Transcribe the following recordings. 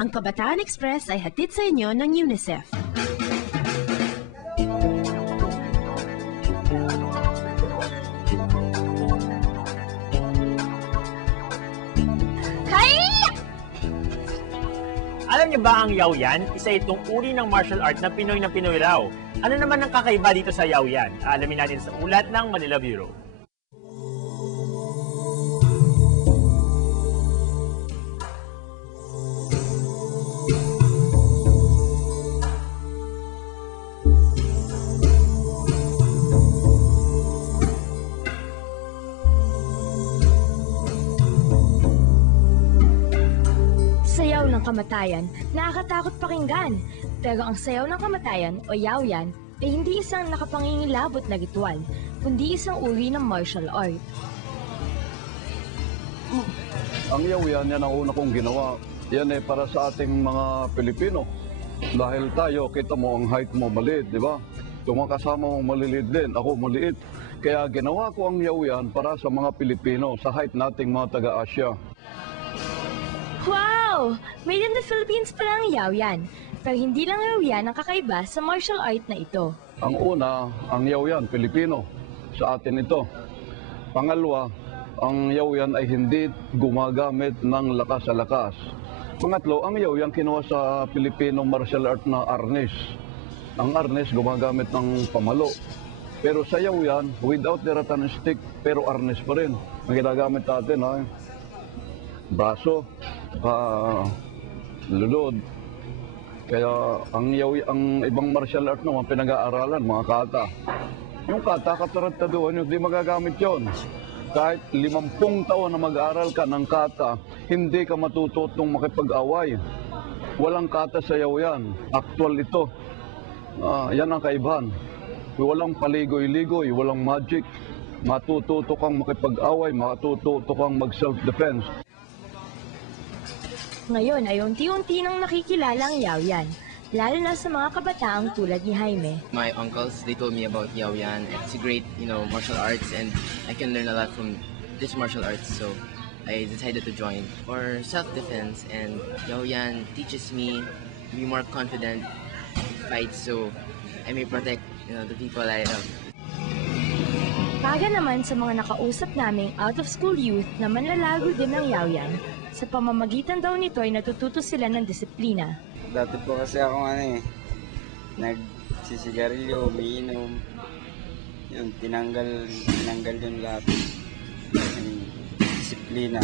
Ang Kabataan Express ay hatid sa inyo ng UNICEF. Alam niyo ba ang Yaoyan? Isa itong uri ng martial art na Pinoy raw. Ano naman ang kakaiba dito sa Yaoyan? Alamin natin sa ulat ng Manila Bureau. Sayaw ng kamatayan, nakakatakot pakinggan. Pero ang sayaw ng kamatayan o Yaoyan ay hindi isang nakapangingilabot na ritual, kundi isang uri ng martial art. Ang Yaoyan, yan ang una kong ginawa. Yan para sa ating mga Pilipino. Dahil tayo, kita mo ang height mo maliit, di ba? Yung mga kasama mo maliliit din, ako maliit. Kaya ginawa ko ang Yaoyan para sa mga Pilipino, sa height nating mga taga-Asya. Wow! Made in the Philippines pala ang Yaoyan. Pero hindi lang Yaoyan ang kakaiba sa martial art na ito. Ang una, ang Yaoyan, Pilipino. Sa atin ito. Pangalawa, ang Yaoyan ay hindi gumagamit ng lakas sa lakas. Pangatlo, ang Yaoyan kinuha sa Pilipino martial art na arnis. Ang arnis gumagamit ng pamalo. Pero sa Yaoyan, without the rattan stick, pero arnis pa rin. Ang ginagamit natin, braso, lulod. Kaya ang ibang martial art naman pinag-aaralan, mga kata. Yung kata, katarataduhan yun, hindi magagamit yon. Kahit 50 taon na mag-aaral ka ng kata, hindi ka matututong makipag-away. Walang kata sa Yaoyan. Actual ito. Yan ang kaibahan. Walang paligoy-ligoy, walang magic. Matututo kang makipag-away, matututo kang mag-self-defense. Ngayon ay unti-unti nang nakikilala ang Yaoyan, lalo na sa mga kabataang tulad ni Jaime. My uncles, they told me about Yaoyan. It's a great, martial arts, and I can learn a lot from this martial arts. So I decided to join for self-defense, and Yaoyan teaches me to be more confident in fights, so I may protect, the people I love. Para naman sa mga nakausap naming out-of-school youth na manlalago din ng Yaoyan, sa pamamagitan daw nito ay natututo sila ng disiplina. Dati po kasi ako nagsisigarilyo, umiinom. Yun, tinanggal yung lahat ng disiplina.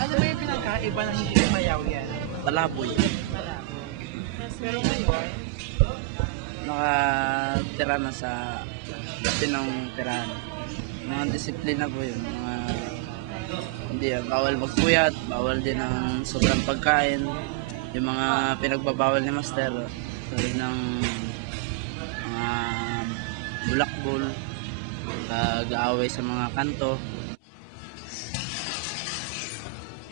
Ano ba yung pinagkaiba ng hindi mayaw yan? Palaboy. Pero ngayon, nakatira na sa pinang-tirahan. Mga disiplina po yun. Bawal magpuyat, bawal din ang sobrang pagkain. Yung mga pinagbabawal ni Master, tulad ng mga bulakbol, pag-aaway sa mga kanto.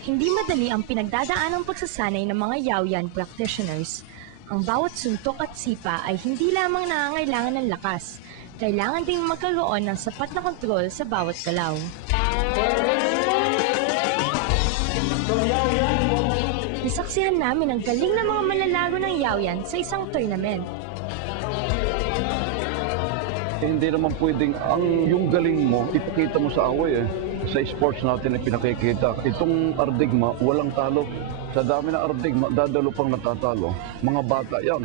Hindi madali ang pinagdadaanang pagsasanay ng mga Yaoyan practitioners. Ang bawat suntok at sipa ay hindi lamang nangangailangan ng lakas, kailangan ding magkaroon ng sapat na kontrol sa bawat galaw. Nasaksihan namin ang galing ng mga manlalago ng Yaoyan sa isang tournament. Hindi naman pwedeng yung galing mo, ipakita mo sa away Sa sports natin ay pinakikita. Itong ardigma, walang talo. Sa dami ng ardigma, dadalo pang natatalo. Mga bata yan.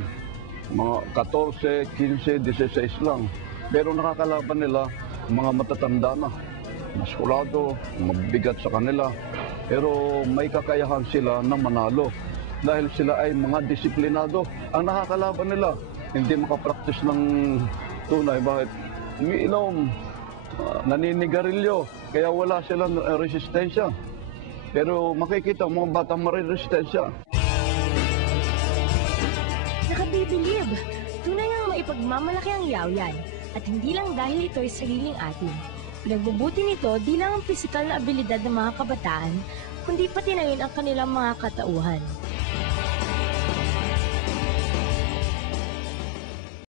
Mga 14, 15, 16 lang. Pero nakakalaban nila, mga matatanda na. Maskulado, mabigat sa kanila. Pero may kakayahan sila na manalo. Dahil sila ay mga disiplinado. Ang nakakalaban nila, hindi makapraktis ng tunay. Bakit? Umiinom, naninigarilyo. Kaya wala silang resistensya. Pero makikita mga batang mariresistensya. Nakabibilib! Tunay ngang maipagmamalaki ang Yaoyan. At hindi lang dahil ito ay sariling atin. Pinagbubuti nito di lang ang pisikal na abilidad ng mga kabataan, kundi pati na rin ang kanilang mga katauhan.